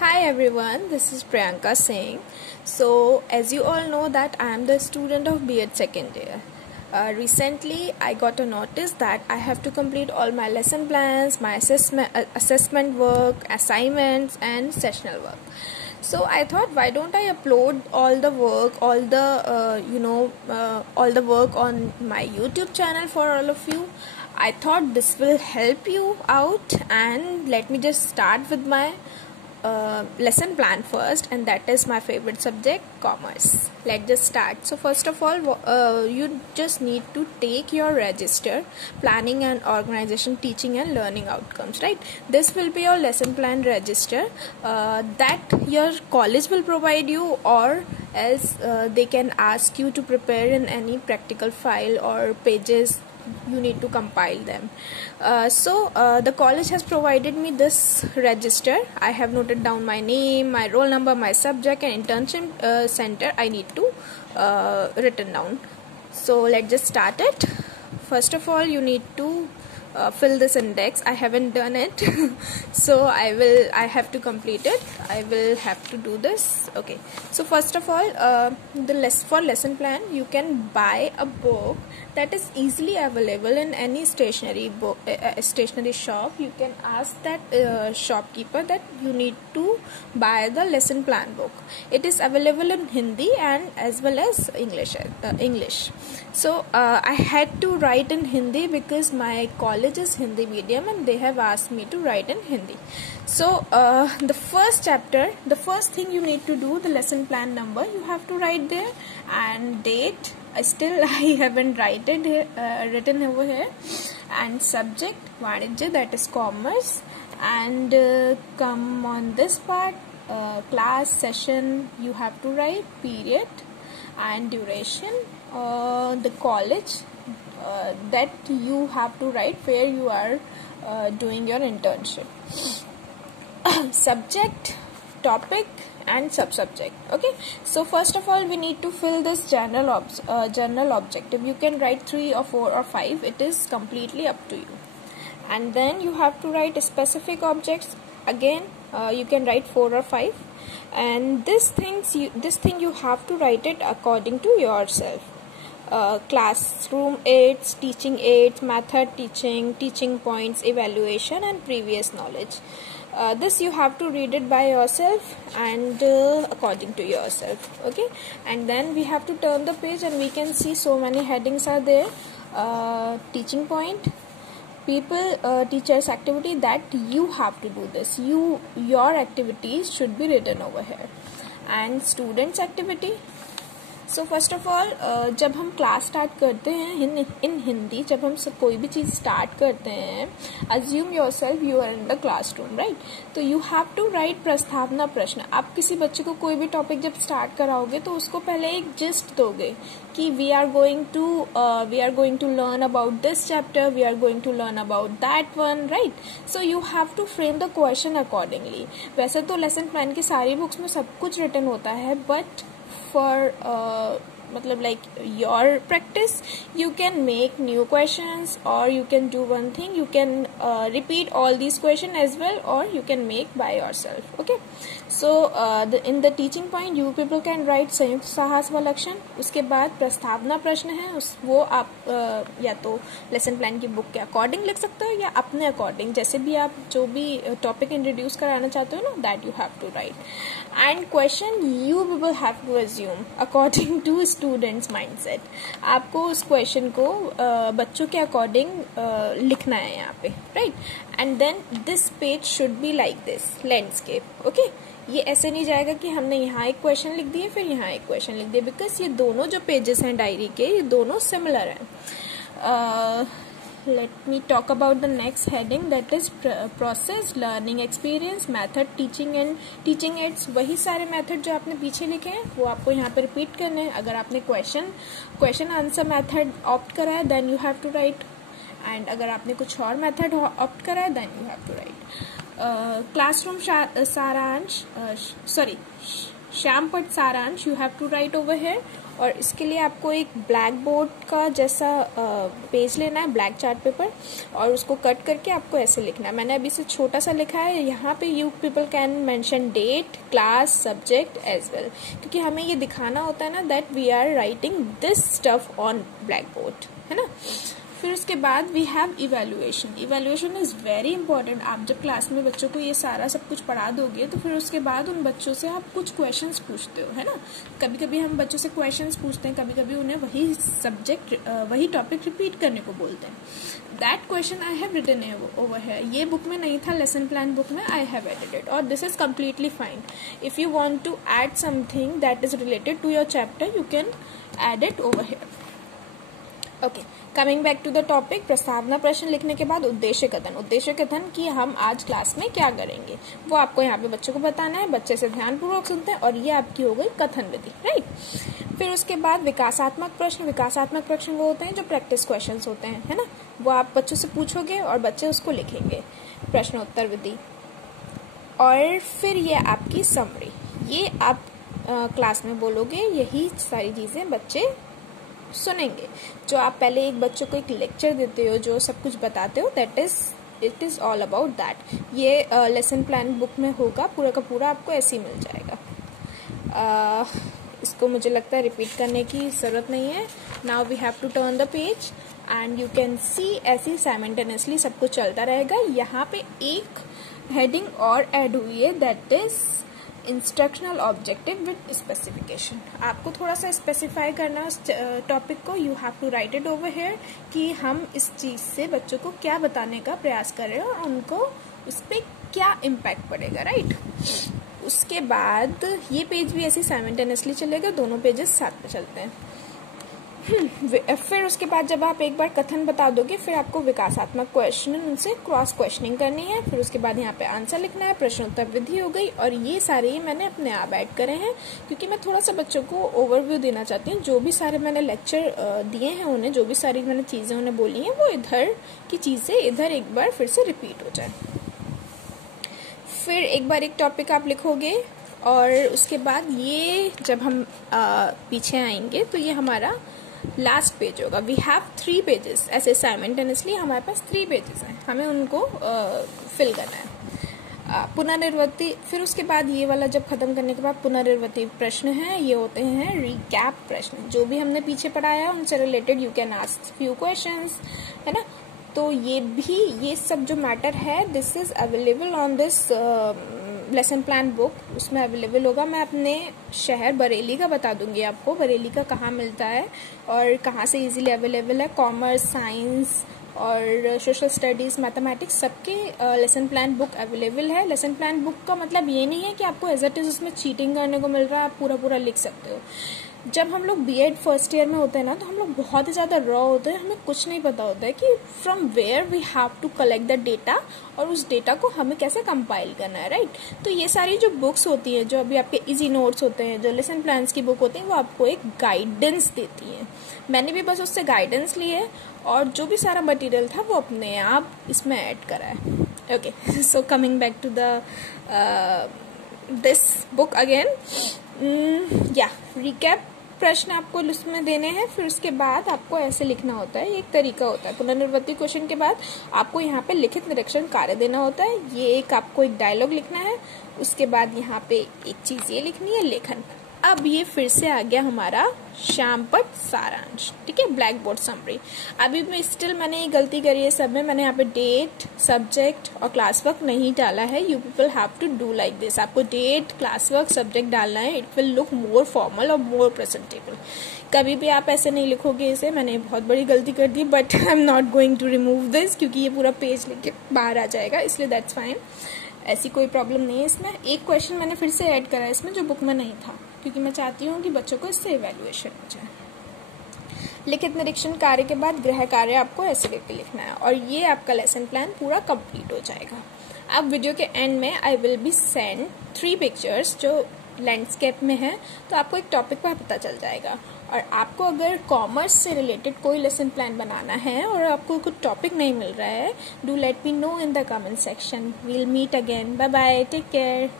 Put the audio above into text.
Hi everyone, this is Priyanka Singh. So, as you all know that I am the student of B.Ed second year. Recently, I got a notice that I have to complete all my lesson plans, my assessment work, assignments, and sessional work. So I thought, why don't I upload all the work, all the work on my YouTube channel for all of you. I thought this will help you out, and let me just start with my lesson plan first, and that is my favorite subject, commerce. Let's just start. So first of all, you just need to take your register, planning and organization, teaching and learning outcomes, right? This will be your lesson plan register that your college will provide you, or else they can ask you to prepare in any practical file or pages. You need to compile them. The college has provided me this register. I have noted down my name, my roll number, my subject, and internship center I need to written down. So let's just start it. First of all, you need to fill this index. I haven't done it so I have to complete it. I will have to do this. Okay, so first of all, for lesson plan, you can buy a book that is easily available in any stationery shop. You can ask that shopkeeper that you need to buy the lesson plan book. It is available in Hindi and as well as English. So I had to write in Hindi because my college is Hindi medium and they have asked me to write in Hindi. So the first chapter, the first thing you need to do, the lesson plan number you have to write there, and date. I haven't written over here, and subject Vanijya, that is commerce, and come on this part, class session you have to write, period, and duration, the college that you have to write where you are doing your internship, subject, topic, and subject. Okay, so first of all we need to fill this general objective. You can write 3 or 4 or 5, it is completely up to you. And then you have to write specific objects. Again, you can write 4 or 5, and this thing you have to write it according to yourself. Classroom aids, teaching aids, method teaching points, evaluation, and previous knowledge. This you have to read it by yourself and according to yourself. Okay, and then we have to turn the page and we can see so many headings are there. Teaching point, people, teachers activity, that you have to do this. Your activities should be written over here. And students activity. So first of all जब हम class start करते हैं इन हिंदी, जब हम कोई भी चीज़ start करते हैं, assume yourself you are in the classroom, right? तो यू हैव टू राइट प्रस्तावना प्रश्न. आप किसी बच्चे को कोई भी टॉपिक जब स्टार्ट कराओगे तो उसको पहले एक जिस्ट दोगे कि we are going to learn about this chapter, we are going to learn about that one, right? So you have to frame the question accordingly. वैसे तो लेसन प्लान की सारी बुक्स में सब कुछ रिटन होता है, but for like your practice, you can make new questions, or you can do one thing, you can repeat all these questions as well, or you can make by yourself. Okay, so in the teaching point you people can write संयुक्त साहस व लक्षण. उसके बाद प्रस्तावना प्रश्न है, वो आप या तो लेसन प्लान की बुक के अकॉर्डिंग लिख सकते हो या अपने अकॉर्डिंग, जैसे भी आप जो भी टॉपिक इंट्रोड्यूस कराना चाहते हो ना, that you have to write. And question you will have to assume according to students mindset. आपको उस क्वेश्चन को बच्चों के अकॉर्डिंग लिखना है यहाँ पे, right? And then this page should be like this, landscape. Okay, ये ऐसे नहीं जाएगा कि हमने यहाँ एक क्वेश्चन लिख दिए फिर यहाँ एक क्वेश्चन लिख दिए, बिकॉज ये दोनों जो पेजेस हैं डायरी के, ये दोनों सिमिलर हैं. Let me talk about the next heading, that is process, learning experience, method, teaching aids. वही सारे मेथड जो आपने पीछे लिखे हैं वो आपको यहाँ पे रिपीट करने हैं. अगर आपने क्वेश्चन आंसर मेथड ऑप्ट करा है then you have to write, and अगर आपने कुछ और मेथड ऑप्ट करा है then you have to write. Classroom सारांश, श्यामपट्ट सारांश you have to write over here. और इसके लिए आपको एक ब्लैक बोर्ड का जैसा पेज लेना है, ब्लैक चार्ट पेपर, और उसको कट करके आपको ऐसे लिखना है। मैंने अभी से छोटा सा लिखा है। यहाँ पे you people can mention date, class, subject as well, क्योंकि हमें ये दिखाना होता है ना that we are writing this stuff on blackboard, है ना। फिर उसके बाद we have evaluation. Evaluation is very important. आप जब क्लास में बच्चों को ये सारा सब कुछ पढ़ा दोगे तो फिर उसके बाद उन बच्चों से आप कुछ क्वेश्चंस पूछते हो, है ना। कभी कभी हम बच्चों से क्वेश्चंस पूछते हैं, कभी कभी उन्हें वही सब्जेक्ट वही टॉपिक रिपीट करने को बोलते हैं। That question I have written over है। ये बुक में नहीं था, लेसन प्लान बुक में आई हैव एडेड इट, और this is completely fine. If you want to add something that is related to your chapter you can add it over here. Okay, coming back to the topic. प्रस्तावना प्रश्न लिखने के बाद उद्देश्य कथन। उद्देश्य कथन कि हम आज क्लास में क्या करेंगे वो आपको यहाँ पे बच्चों को बताना है। बच्चे से ध्यानपूर्वक सुनते हैं, और ये आपकी हो गई कथन विधि, राइट। फिर उसके बाद विकासात्मक प्रश्न। विकासात्मक प्रश्न वो होते हैं जो प्रैक्टिस क्वेश्चंस होते हैं, है ना। वो आप बच्चों से पूछोगे और बच्चे उसको लिखेंगे, प्रश्नोत्तर विधि। और फिर ये आपकी समरी, ये आप क्लास में बोलोगे, यही सारी चीजें बच्चे सुनेंगे। जो आप पहले एक बच्चों को एक लेक्चर देते हो, जो सब कुछ बताते हो, it is all about that. ये लेसन प्लान बुक में होगा, पूरा का पूरा आपको ऐसे ही मिल जाएगा। इसको मुझे लगता है रिपीट करने की जरूरत नहीं है। Now we have to turn the page and you can see ऐसे साइमल्टेनियसली सब कुछ चलता रहेगा। यहाँ पे एक हेडिंग और ऐड हुई है, that is instructional objective with specification. आपको थोड़ा सा स्पेसिफाई करना उस टॉपिक को। You have to write it over here कि हम इस चीज से बच्चों को क्या बताने का प्रयास कर रहे हैं और उनको उस पर क्या इम्पैक्ट पड़ेगा, राइट। उसके बाद ये पेज भी ऐसे साइमल्टेनियसली चलेगा, दोनों पेजेस साथ में चलते हैं। फिर उसके बाद जब आप एक बार कथन बता दोगे, फिर आपको विकासात्मक क्वेश्चन उनसे क्रॉस क्वेश्चनिंग करनी है। फिर उसके बाद यहाँ पे आंसर लिखना है, प्रश्नोत्तर विधि हो गई। और ये सारे मैंने अपने आप ऐड करे हैं, क्योंकि मैं थोड़ा सा बच्चों को ओवरव्यू देना चाहती हूँ। जो भी सारे मैंने लेक्चर दिए हैं उन्हें, जो भी सारी मैंने चीजें उन्हें बोली हैं, वो इधर की चीजें इधर एक बार फिर से रिपीट हो जाए। फिर एक बार एक टॉपिक आप लिखोगे, और उसके बाद ये जब हम पीछे आएंगे तो ये हमारा लास्ट पेज होगा। वी हैव 3 पेजेस, ऐसे साइमल्टेनियसली हमारे पास 3 पेजेस हैं, हमें उनको फिल करना है। पुनरावृत्ति। फिर उसके बाद ये वाला जब खत्म करने के बाद पुनरावृत्ति प्रश्न है, ये होते हैं रिकैप प्रश्न। जो भी हमने पीछे पढ़ाया है उनसे related you can ask few questions, है ना। तो ये सब जो मैटर है, this is available on this lesson plan book, उसमें अवेलेबल होगा। मैं अपने शहर बरेली का बता दूंगी आपको, बरेली का कहाँ मिलता है और कहाँ से इजीली अवेलेबल है। कॉमर्स, साइंस और सोशल स्टडीज, मैथमेटिक्स, सबके लेसन प्लान बुक अवेलेबल है। लेसन प्लान बुक का मतलब ये नहीं है कि आपको एज इट इज उसमें चीटिंग करने को मिल रहा है, आप पूरा पूरा लिख सकते हो। जब हम लोग बीएड फर्स्ट ईयर में होते हैं ना, तो हम लोग बहुत ही ज़्यादा रॉ होते हैं, हमें कुछ नहीं पता होता है कि from where we have to collect the data, और उस डेटा को हमें कैसे कंपाइल करना है, राइट। तो ये सारी जो बुक्स होती हैं, जो अभी आपके इजी नोट्स होते हैं, जो लेसन प्लान्स की बुक होती हैं, वो आपको एक गाइडेंस देती हैं। मैंने भी बस उससे गाइडेंस ली है, और जो भी सारा मटेरियल था वो अपने आप इसमें ऐड करा है। Okay, so coming back to the this book again, या रिकैप प्रश्न आपको उसमें देने हैं। फिर उसके बाद आपको ऐसे लिखना होता है, एक तरीका होता है। पुनरावृत्ति क्वेश्चन के बाद आपको यहाँ पे लिखित निरीक्षण कार्य देना होता है। ये एक आपको एक डायलॉग लिखना है। उसके बाद यहाँ पे एक चीज ये लिखनी है, लेखन। अब ये फिर से आ गया हमारा श्यामपट्ट सारांश, ठीक है, ब्लैक बोर्ड समरी। अभी मैं स्टिल मैंने ये गलती करी है सब में, मैंने यहाँ पे डेट, सब्जेक्ट और क्लास वर्क नहीं डाला है। You people have to do like this. आपको डेट, क्लास वर्क, सब्जेक्ट डालना है। It will look more formal और मोर प्रेजेंटेबल। कभी भी आप ऐसे नहीं लिखोगे इसे। मैंने बहुत बड़ी गलती कर दी, but I am not going to remove this, क्योंकि ये पूरा पेज लेके बाहर आ जाएगा, इसलिए दैट्स फाइन। ऐसी कोई प्रॉब्लम नहीं है इसमें। एक क्वेश्चन मैंने फिर से ऐड करा है इसमें, जो बुक में नहीं था, क्योंकि मैं चाहती हूँ कि बच्चों को इससे इवैल्यूएशन हो जाए। लिखित निरीक्षण कार्य के बाद गृह कार्य आपको ऐसे करके लिखना है, और ये आपका लेसन प्लान पूरा कंप्लीट हो जाएगा। अब वीडियो के एंड में I will be send 3 pictures जो लैंडस्केप में है, तो आपको एक टॉपिक पर पता चल जाएगा। और आपको अगर कॉमर्स से रिलेटेड कोई लेसन प्लान बनाना है और आपको कुछ टॉपिक नहीं मिल रहा है, do let me know in the comment section. We'll meet again. Bye bye, take care.